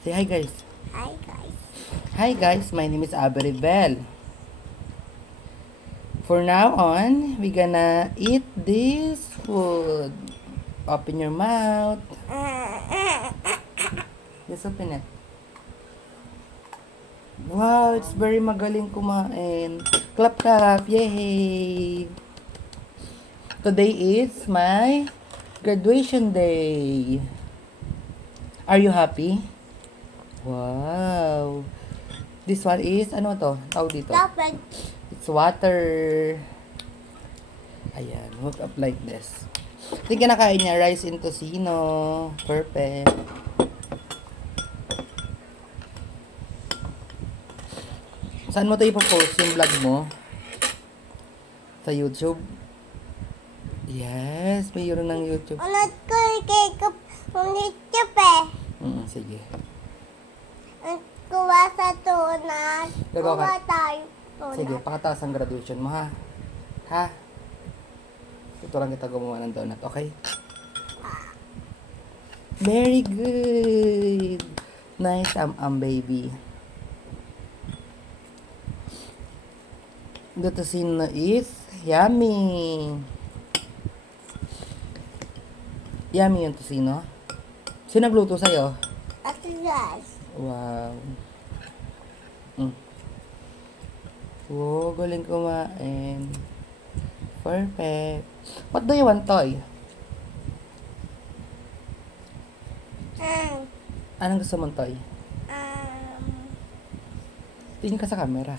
Say hi guys. Hi guys. Hi guys, my name is Avery Bell. For now on, we gonna eat this food. Open your mouth. Just open it. Wow, it's very magaling kumain. Clap clap, yay! Today is my graduation day. Are you happy? Wow. This one is, ano to? Tawag dito. Dapat. It's water. Ayan, hook up like this. Ito yung kinakain niya, rice in tocino. Perfect. Saan mo ito ipopost yung vlog mo? Sa YouTube? Yes, mayroon ng YouTube. Unod ko cake ng YouTube eh. Sige. Kuha sa tunas. Gagawa ka. Kuha tayo tunas. Sige, pakataas ang graduation mo ha. Ha? Ito lang kita gumawa ng donut, okay? Very good. Nice, baby. The tocino is yummy. Yummy yung tocino. Sino nagluto sa'yo? Ate guys. Wow. Oh, galing kumain. Perfect. What do you want, Toy? Anong gusto mong, Toy? Tingin ka sa camera.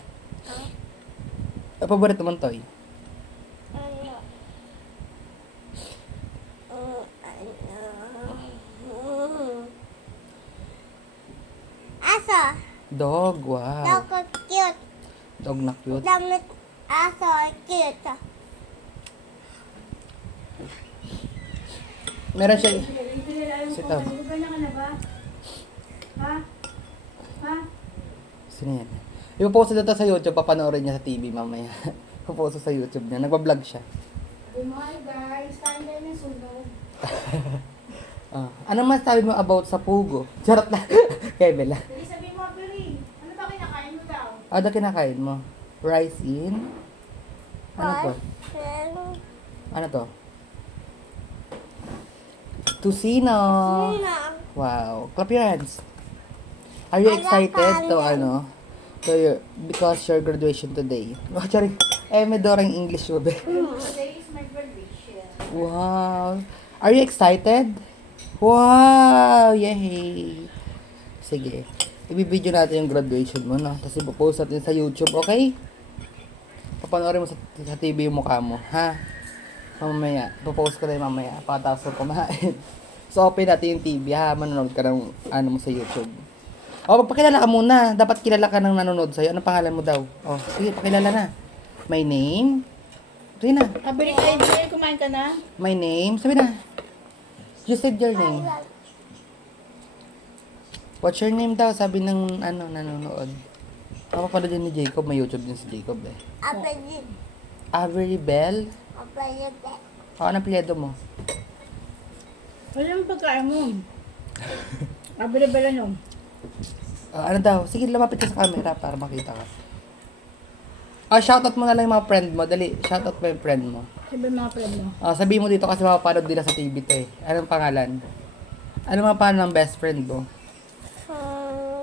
Ang paborito mong, Toy? Aso. Dog, wow. Dog cute. Dog na cute. Damit aso cute. Meron siya. Sit down. Sino yan? Ipopost na ito sa YouTube. Papanoorin niya sa TV mamaya. Ipopost sa YouTube niya. Nagbablog siya. Hi guys, kain tayo ng sunog. Anong masasabi mo about sa Pugo? Charot na. Kay Bella. Dali sabihin mo, Peri, ano ba kinakain mo daw? Ano kinakain mo? Rice in? Ano to? Ano to? Tocino. Wow. Clap your hands. Are you excited to because your graduation today? Oh, sorry. May dorang English mo ba? Today is my graduation. Wow. Are you excited? Wow! Yay! Sige. Ibibideo natin yung graduation mo, no? Tapos ipopost natin sa YouTube, okay? Papanoorin mo sa TV yung mukha mo, ha? Mamaya. Ipopost ko na yung mamaya. Pagkatapos ko kumain. So, open natin yung TV, ha? Manonood ka ng mo sa YouTube. O, magpakilala ka muna. Dapat kilala ka ng nanonood sa'yo. Anong pangalan mo daw? O, sige, pakilala na. My name? Sabi na. Kabili kayo, Jay, kumain ka na? My name? Sabi na. You said your name. What's your name daw? Sabi ng nanonood. Napapanood din ni Jacob. May YouTube din si Jacob eh. Apelid. Avery Bell? Apelid. Ano apelyido mo? Wala yung pagkain mo. Kabili-bala nyo. Ano daw? Sige, lumapit ka sa camera para makita ka. Shoutout mo na lang yung mga friend mo. Dali, shoutout mo yung friend mo. Sabi mga friend mo. Sabihin mo dito kasi mapapanood nila sa TV to eh. Anong pangalan? Ano mga pangalan ng best friend mo?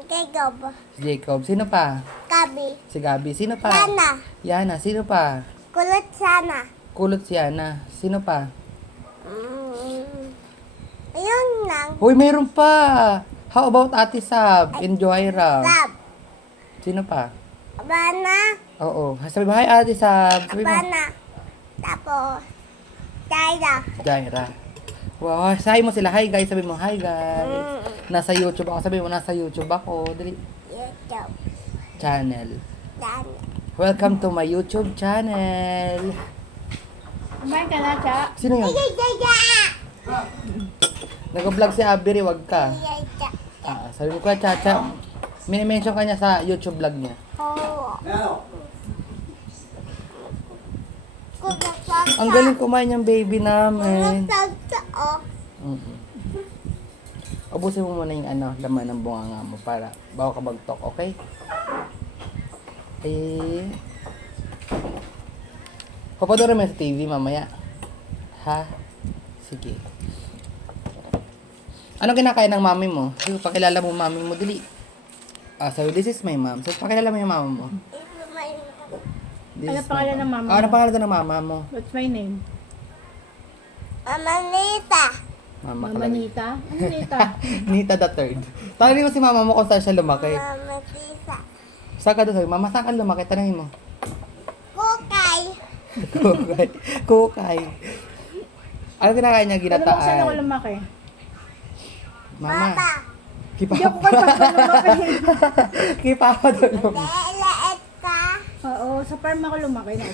Jacob. Si Jacob. Sino pa? Gabi. Si Gabi. Sino pa? Sana. Yana. Sino pa? Kulot sana. Kulot si Yana. Sino pa? Ayun lang. Hoy, mayroon pa! How about Ate Sab and Joyra? Lab. Sino pa? Abana. Oo. Sabi mo, hi Ate Sab. Sabi mo, Abana. Tapos. Jaira. Joyra. Wow, sabi mo sila, hi guys. Sabi mo, hi guys. Nasa YouTube ako. Sabi mo, nasa YouTube ako. Dali. YouTube. Channel. Dan. Welcome to my YouTube channel. Kumain ka na, Cha? Sino yun? Nag-vlog si Abiri, wag ka. Sabi mo ko, Chacha. Mini-mention ka niya sa YouTube vlog niya. Ang galing kumain yung baby namin. ubusin mo muna yung laman ng bunganga mo para bago ka mag-talk, okay? Eh, papadura mo sa TV mamaya. Ha? Sige. Ano kinakain ng mami mo? Sige, pakilala mo mami mo, dili. So this is my mom. So, pakilala mo yung mama mo. This Ano is pangalan my ng mom. mama Ano mo? pangalan ng mama mo? What's my name? Amanita. Mama Mama Nita? Ano Nita? Nita the third. Tanongin mo si mama mo kung saan siya lumaki. Mama Tisa. Saan ka doon? Mama, saan ka lumaki? Tanongin mo. Kukay. Kukay. Kukay. Ano kinakain niya? Ano ba kung saan ako Ginataan. lumaki? Mama. Papa. Hindi ako kay Papa lumaki. Kipapa doon lumaki. Delaet ka. Oo, sa farm ako lumaki na.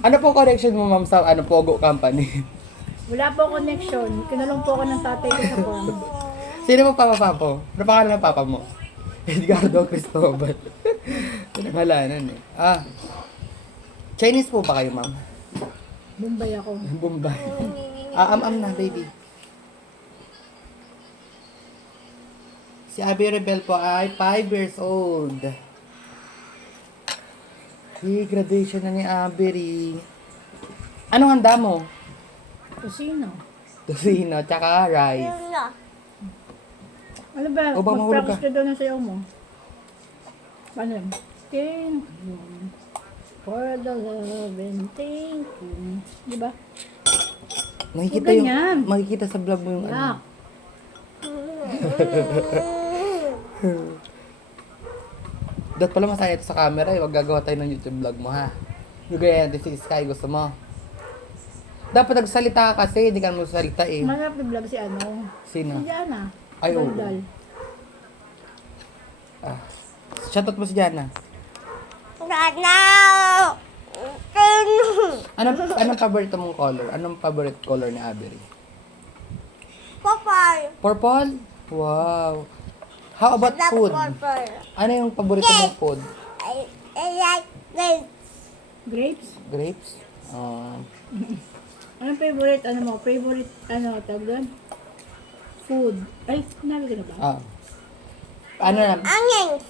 Ano po connection mo, ma'am, sa Pogo Company? Wala po connection. Kinulong po ako ng tatay ko sa farm. Sino mo papa po? Ano pangalan ng papa mo? Edgardo Cristobal. Pinangalanan eh. Chinese po ba kayo, ma'am? Bombay ako. Bombay. Am na, baby. Si Abby Rebel po ay 5 years old. Graduation na ni Abby. Anong handa mo? Kusino. Tocino, tsaka rice. Yun na. Ano ba? O, baka mahulog Mag-practice ka. ka daw ng sayaw mo. Paano yun? Thank you for the love and thank you. Di ba? Makikita Huwag ganyan. makikita sa vlog mo yung Yak. Dapat pala masaya ito sa camera eh. Huwag gagawa tayo ng YouTube vlog mo ha. Yung ganyan natin si Sky, gusto mo. Dapat nagsalita ka kasi, hindi ka naman salita eh. Masarap na vlog si ano? Sino? Si Jana. Ay, oo. Daldal. Shoutout mo si Jana. Nanaw. Anong paborito mong color? Anong favorite color ni Avery? Popeye. Purple? Wow. How about Black food? purple. Ano yung paborito mong food? I like this. Grapes? Grapes? Anong favorite, ano mo? Favorite, ano, tawag doon? Food. Ay, sinabi ko na ba? Ano na? Onions.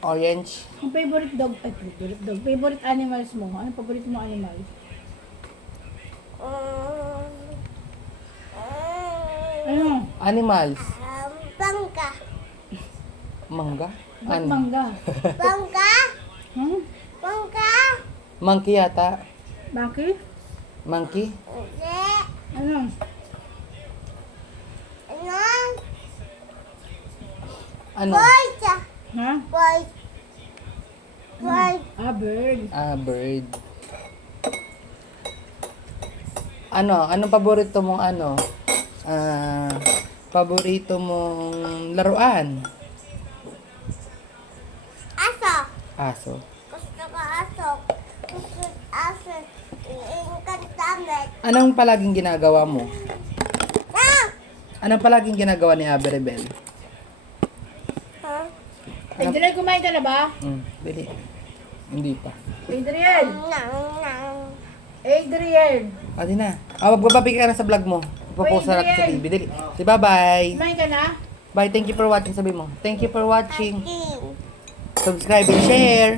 Orange? Ang favorite dog, ay, favorite dog. Favorite animals mo? Anong paborito mong animal? Ano? Animals? Bangka. Mangga? Ba't Ano? mangga? Bangka. Hmm? Bangka. Monkey yata? Bakit? Monkey? Hindi. Ano? Ano? Ano? Bird. Ha? Bird. Bird. Bird. Bird. Anong paborito mong paborito mong laruan? Aso. Aso. Gusto ko aso. Gusto aso. Iingkantamet. Anong palaging ginagawa mo? Ah! Anong palaging ginagawa ni Abby Rebel? Huh? Adriel, kumain ka na ba? Bili. Hindi pa. Adriel! Nang, nang. Adriel! Adi na. Magbababig ka na sa vlog mo. Ipapost na natin sa TV. Dali. Bye-bye. Kumain ka na? Bye. Thank you for watching. Sabi mo. Thank you for watching. King. Subscribe and share.